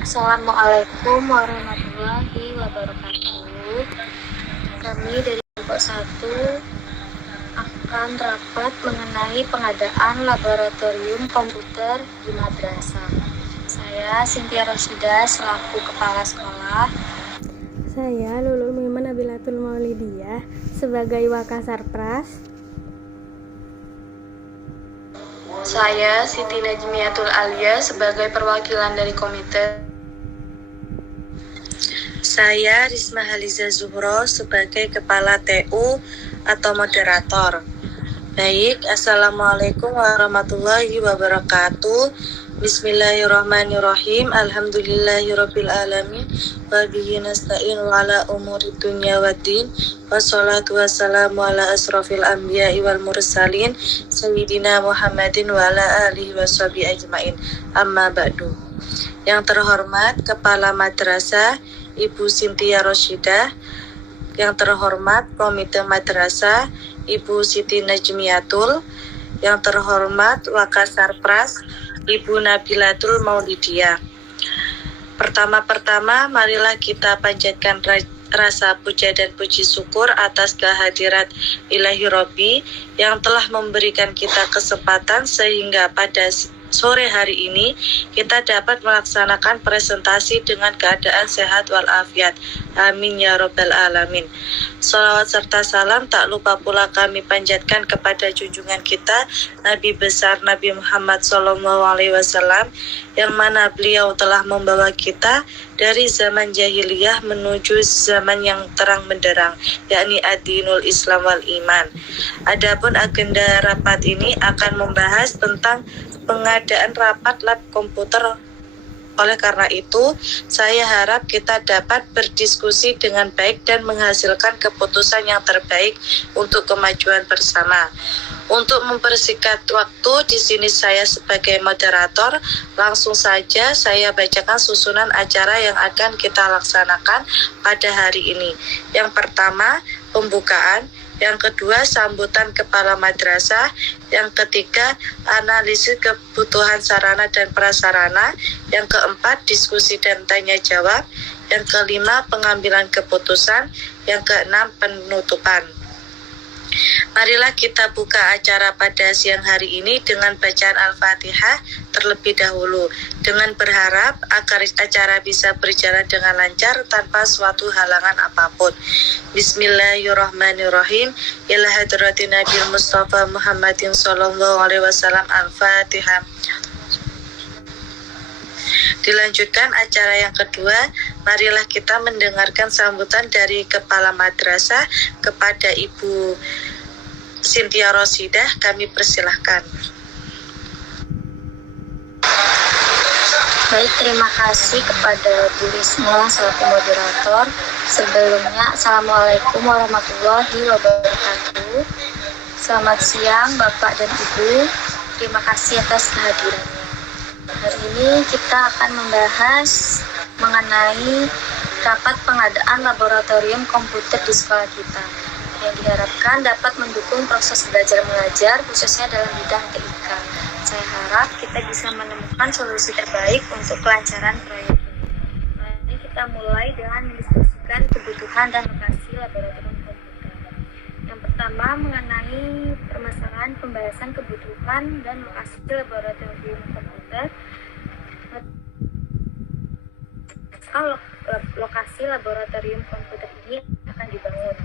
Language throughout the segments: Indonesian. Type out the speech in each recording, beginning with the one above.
Assalamualaikum warahmatullahi wabarakatuh. Kami dari kelompok 1 akan rapat mengenai pengadaan laboratorium komputer di madrasah. Saya Cynthia Roshida selaku kepala sekolah. Saya Lulul Muhammad Nabilatul Maulidiyah sebagai Wakasarpras. Saya Siti Najmiatul Alia sebagai perwakilan dari komite. Saya Risma Haliza Zuhro sebagai Kepala TU atau moderator. Baik, Assalamualaikum warahmatullahi wabarakatuh. Bismillahirrahmanirrahim. Alhamdulillahirabbil alamin. Wa bihi nasta'in wa ala umuri dunya waddin. Wassalatu wassalamu ala asrofil anbiya'i wal mursalin sayyidina Muhammadin wa ala alihi washabihi ajmain. Amma ba'du. Yang terhormat Kepala Madrasah Ibu Cynthia Roshida, yang terhormat Komite Madrasah Ibu Siti Najmiatul, yang terhormat Wakasarpras Ibu Nabilatul Maulidiyah. Pertama-tama marilah kita panjatkan rasa puja dan puji syukur atas kehadirat Ilahi Robbi yang telah memberikan kita kesempatan sehingga pada sore hari ini kita dapat melaksanakan presentasi dengan keadaan sehat walafiat. Amin ya robbal alamin. Sholawat serta salam tak lupa pula kami panjatkan kepada junjungan kita Nabi besar Nabi Muhammad SAW, yang mana beliau telah membawa kita dari zaman jahiliyah menuju zaman yang terang benderang, yakni ad-dinul Islam wal iman. Adapun agenda rapat ini akan membahas tentang pengadaan rapat lab komputer. Oleh karena itu, saya harap kita dapat berdiskusi dengan baik dan menghasilkan keputusan yang terbaik untuk kemajuan bersama. Untuk mempersingkat waktu, di sini saya sebagai moderator, langsung saja saya bacakan susunan acara yang akan kita laksanakan pada hari ini. Yang pertama, pembukaan. Yang kedua, sambutan kepala madrasah. Yang ketiga, analisis kebutuhan sarana dan prasarana. Yang keempat, diskusi dan tanya jawab. Yang kelima, pengambilan keputusan. Yang keenam, penutupan. Marilah kita buka acara pada siang hari ini dengan bacaan Al-Fatihah terlebih dahulu, dengan berharap agar acara bisa berjalan dengan lancar tanpa suatu halangan apapun. Bismillahirrahmanirrahim. Ila hadratin Nabi Mustafa Muhammadin sallallahu alaihi wasallam. Al-Fatihah. Dilanjutkan acara yang kedua, marilah kita mendengarkan sambutan dari Kepala Madrasah kepada Ibu Cynthia Roshida. Kami persilahkan. Baik, terima kasih kepada Bu Risma selaku moderator. Sebelumnya, Assalamualaikum warahmatullahi wabarakatuh. Selamat siang Bapak dan Ibu. Terima kasih atas kehadirannya. Hari ini kita akan membahas mengenai rapat pengadaan laboratorium komputer di sekolah kita, yang diharapkan dapat mendukung proses belajar mengajar khususnya dalam bidang TIK. Saya harap kita bisa menemukan solusi terbaik untuk kelancaran proyek ini. Mari kita mulai dengan mendiskusikan kebutuhan dan lokasi laboratorium komputer. Yang pertama, mengenai permasalahan pembahasan kebutuhan dan lokasi laboratorium komputer. Lokasi laboratorium komputer ini akan dibangun,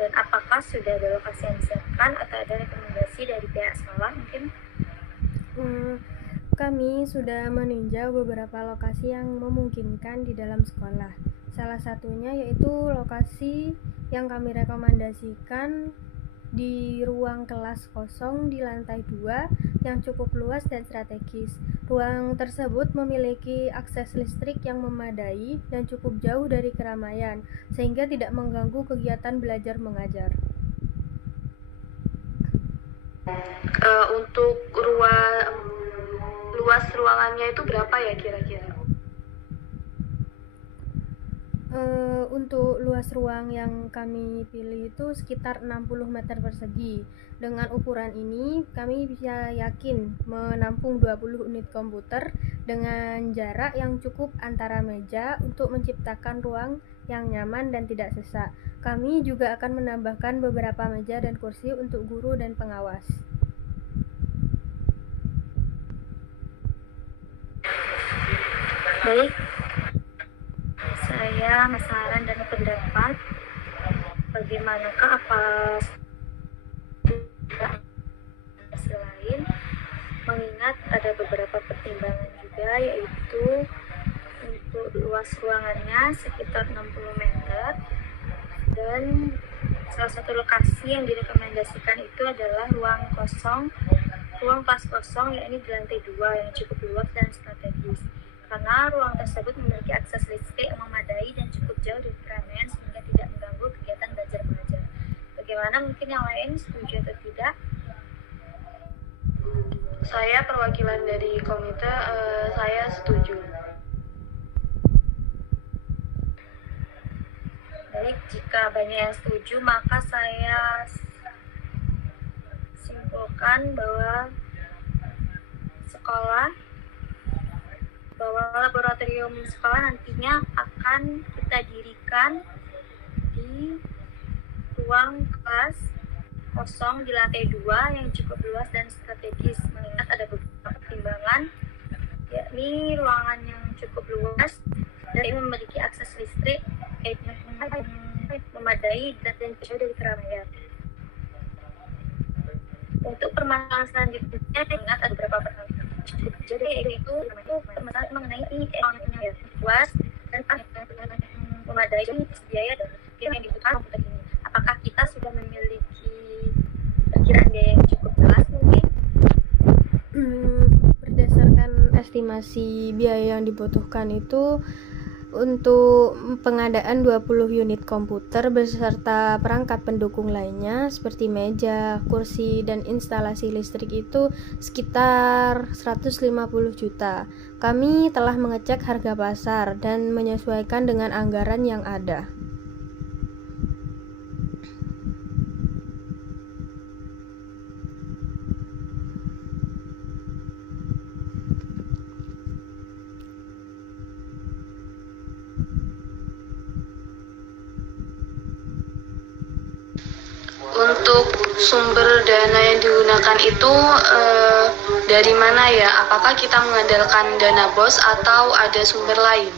dan apakah sudah ada lokasi yang disiapkan atau ada rekomendasi dari pihak sekolah mungkin? Kami sudah meninjau beberapa lokasi yang memungkinkan di dalam sekolah. Salah satunya yaitu lokasi yang kami rekomendasikan di ruang kelas kosong di lantai 2 yang cukup luas dan strategis. Ruang tersebut memiliki akses listrik yang memadai dan cukup jauh dari keramaian, sehingga tidak mengganggu kegiatan belajar mengajar. Untuk luas ruangannya itu berapa ya kira-kira? Untuk luas ruang yang kami pilih itu sekitar 60 meter persegi. Dengan ukuran ini, kami bisa yakin menampung 20 unit komputer dengan jarak yang cukup antara meja untuk menciptakan ruang yang nyaman dan tidak sesak. Kami juga akan menambahkan beberapa meja dan kursi untuk guru dan pengawas. Baik, saya saran dan pendapat bagaimanakah apa selain mengingat ada beberapa pertimbangan juga, yaitu untuk luas ruangannya sekitar 60 meter dan salah satu lokasi yang direkomendasikan itu adalah ruang kelas kosong, yakni di lantai 2 yang cukup luas dan strategis, karena ruang tersebut memiliki akses listrik yang memadai dan cukup jauh dari keramaian sehingga tidak mengganggu kegiatan belajar mengajar. Bagaimana, mungkin yang lain setuju atau tidak? Saya perwakilan dari komite, saya setuju. Baik, jika banyak yang setuju, maka saya simpulkan bahwa laboratorium sekolah nantinya akan kita dirikan di ruang kelas kosong di lantai 2 yang cukup luas dan strategis, mengingat ada beberapa pertimbangan, yakni ruangan yang cukup luas dan memiliki akses listrik memadai dan jauh dari keramaian. Untuk permasalahan selanjutnya, ingat ada beberapa permasalahan. Jadi yaitu permasalahan mengenai yang luas dan memadai biaya dan yang dibutuhkan komputer ini. Apakah kita sudah memiliki perkiraan biaya yang cukup jelas mungkin? Berdasarkan estimasi biaya yang dibutuhkan itu untuk pengadaan 20 unit komputer beserta perangkat pendukung lainnya seperti meja, kursi, dan instalasi listrik itu sekitar 150 juta. Kami telah mengecek harga pasar dan menyesuaikan dengan anggaran yang ada. Untuk sumber dana yang digunakan itu dari mana ya? Apakah kita mengandalkan dana BOS atau ada sumber lain?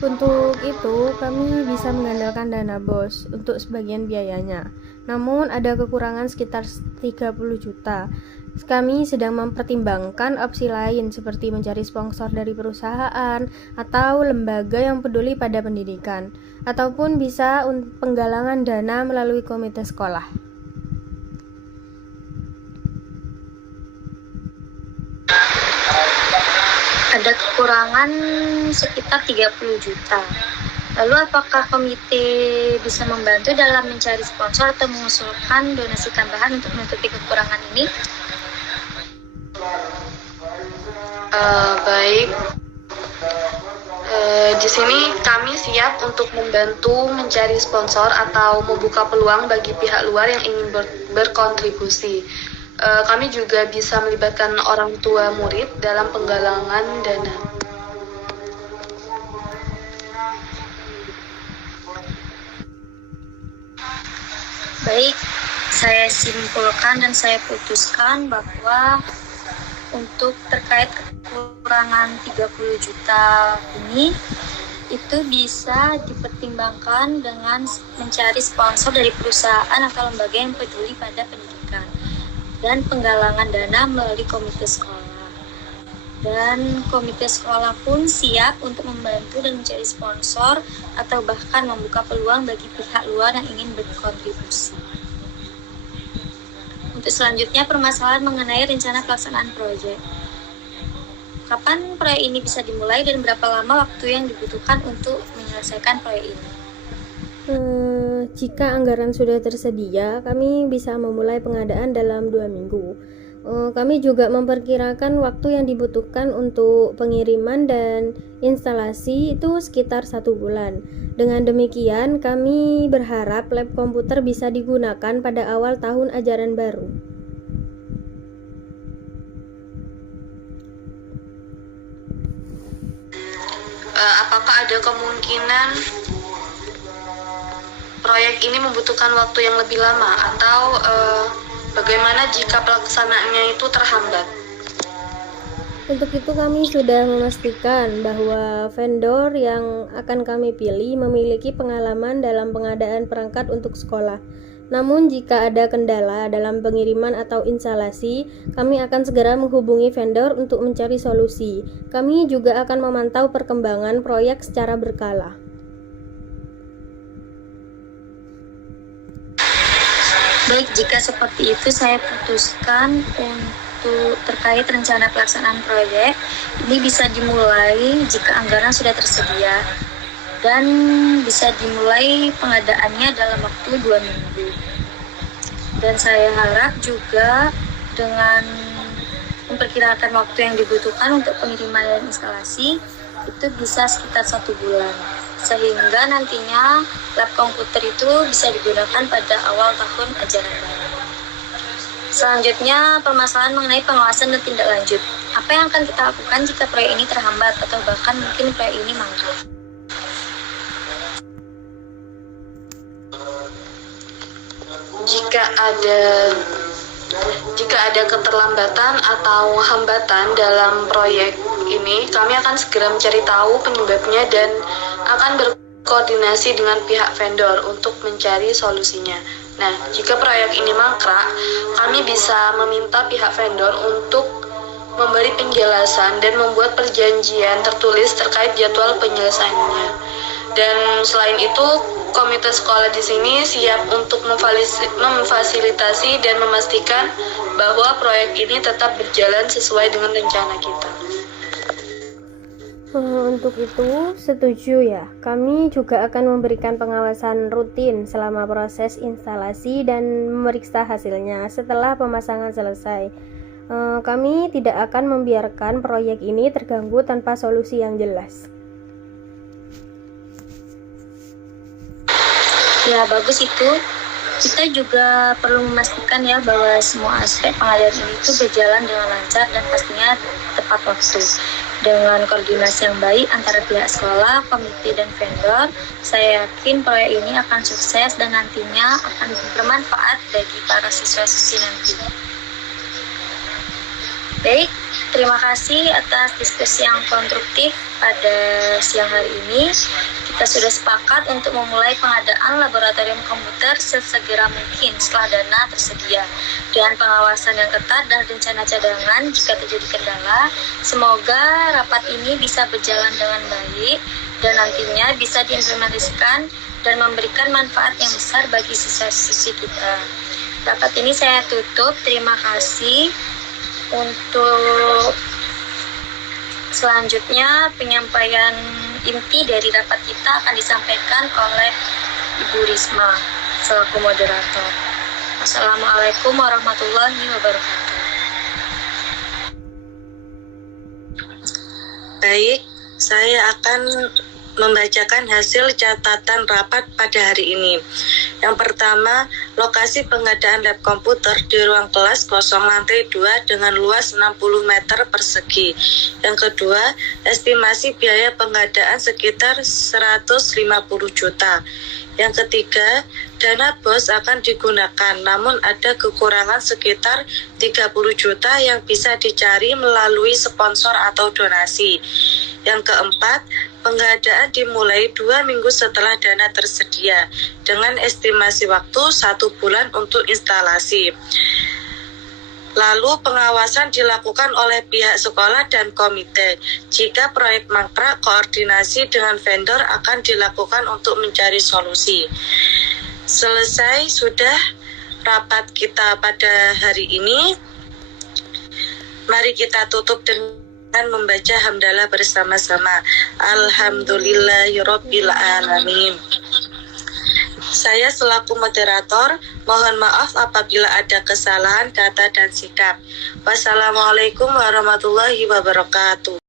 Untuk itu, kami bisa mengandalkan dana BOS untuk sebagian biayanya. Namun, ada kekurangan sekitar 30 juta. Kami sedang mempertimbangkan opsi lain seperti mencari sponsor dari perusahaan atau lembaga yang peduli pada pendidikan, ataupun bisa penggalangan dana melalui komite sekolah. Ada kekurangan sekitar 30 juta. Lalu apakah komite bisa membantu dalam mencari sponsor atau mengusulkan donasi tambahan untuk menutupi kekurangan ini? Baik. Di sini kami siap untuk membantu mencari sponsor atau membuka peluang bagi pihak luar yang ingin berkontribusi. Kami juga bisa melibatkan orang tua murid dalam penggalangan dana. Baik, saya simpulkan dan saya putuskan bahwa untuk terkait kekurangan 30 juta ini itu bisa dipertimbangkan dengan mencari sponsor dari perusahaan atau lembaga yang peduli pada pendidikan dan penggalangan dana melalui komite sekolah. Dan komite sekolah pun siap untuk membantu dan mencari sponsor atau bahkan membuka peluang bagi pihak luar yang ingin berkontribusi. Untuk selanjutnya, permasalahan mengenai rencana pelaksanaan proyek. Kapan proyek ini bisa dimulai dan berapa lama waktu yang dibutuhkan untuk menyelesaikan proyek ini? Jika anggaran sudah tersedia, kami bisa memulai pengadaan dalam 2 minggu. Kami juga memperkirakan waktu yang dibutuhkan untuk pengiriman dan instalasi itu sekitar 1 bulan. Dengan demikian, kami berharap lab komputer bisa digunakan pada awal tahun ajaran baru. apakah ada kemungkinan proyek ini membutuhkan waktu yang lebih lama, atau bagaimana jika pelaksanaannya itu terhambat? Untuk itu kami sudah memastikan bahwa vendor yang akan kami pilih memiliki pengalaman dalam pengadaan perangkat untuk sekolah. Namun jika ada kendala dalam pengiriman atau instalasi, kami akan segera menghubungi vendor untuk mencari solusi. Kami juga akan memantau perkembangan proyek secara berkala. Baik, jika seperti itu saya putuskan untuk terkait rencana pelaksanaan proyek ini bisa dimulai jika anggaran sudah tersedia dan bisa dimulai pengadaannya dalam waktu 2 minggu. Dan saya harap juga dengan memperkirakan waktu yang dibutuhkan untuk pengiriman dan instalasi itu bisa sekitar 1 bulan, sehingga nantinya lab komputer itu bisa digunakan pada awal tahun ajaran baru. Selanjutnya, permasalahan mengenai pengawasan dan tindak lanjut. Apa yang akan kita lakukan jika proyek ini terhambat atau bahkan mungkin proyek ini mangkrak? Jika ada keterlambatan atau hambatan dalam proyek ini, kami akan segera mencari tahu penyebabnya dan akan berkoordinasi dengan pihak vendor untuk mencari solusinya. Nah, jika proyek ini mangkrak, kami bisa meminta pihak vendor untuk memberi penjelasan dan membuat perjanjian tertulis terkait jadwal penyelesaiannya. Dan selain itu, komite sekolah di sini siap untuk memfasilitasi dan memastikan bahwa proyek ini tetap berjalan sesuai dengan rencana kita. Untuk itu, setuju ya. Kami juga akan memberikan pengawasan rutin selama proses instalasi dan memeriksa hasilnya setelah pemasangan selesai. Kami tidak akan membiarkan proyek ini terganggu tanpa solusi yang jelas. Ya, bagus itu. Kita juga perlu memastikan ya bahwa semua aspek pengadaan ini itu berjalan dengan lancar dan pastinya tepat waktu. Dengan koordinasi yang baik antara pihak sekolah, komite, dan vendor, saya yakin proyek ini akan sukses dan nantinya akan bermanfaat bagi para siswa-siswi nanti. Baik, terima kasih atas diskusi yang konstruktif pada siang hari ini. Kita sudah sepakat untuk memulai pengadaan laboratorium komputer sesegera mungkin setelah dana tersedia. Dengan pengawasan yang ketat dan rencana cadangan jika terjadi kendala, semoga rapat ini bisa berjalan dengan baik dan nantinya bisa diimplementasikan dan memberikan manfaat yang besar bagi siswa-siswi kita. Rapat ini saya tutup. Terima kasih. Untuk selanjutnya penyampaian inti dari rapat kita akan disampaikan oleh Ibu Risma selaku moderator. Assalamualaikum warahmatullahi wabarakatuh. Baik, saya akan membacakan hasil catatan rapat pada hari ini. Yang pertama, lokasi pengadaan lab komputer di ruang kelas kosong lantai 2 dengan luas 60 meter persegi. Yang kedua, estimasi biaya pengadaan sekitar 150 juta. Yang ketiga, dana BOS akan digunakan, namun ada kekurangan sekitar 30 juta yang bisa dicari melalui sponsor atau donasi. Yang keempat, pengadaan dimulai 2 minggu setelah dana tersedia, dengan estimasi waktu 1 bulan untuk instalasi. Lalu pengawasan dilakukan oleh pihak sekolah dan komite. Jika proyek mangkrak, koordinasi dengan vendor akan dilakukan untuk mencari solusi. Selesai sudah rapat kita pada hari ini. Mari kita tutup dengan membaca hamdalah bersama-sama. Alhamdulillahirabbil alamin. Saya selaku moderator, mohon maaf apabila ada kesalahan kata dan sikap. Wassalamualaikum warahmatullahi wabarakatuh.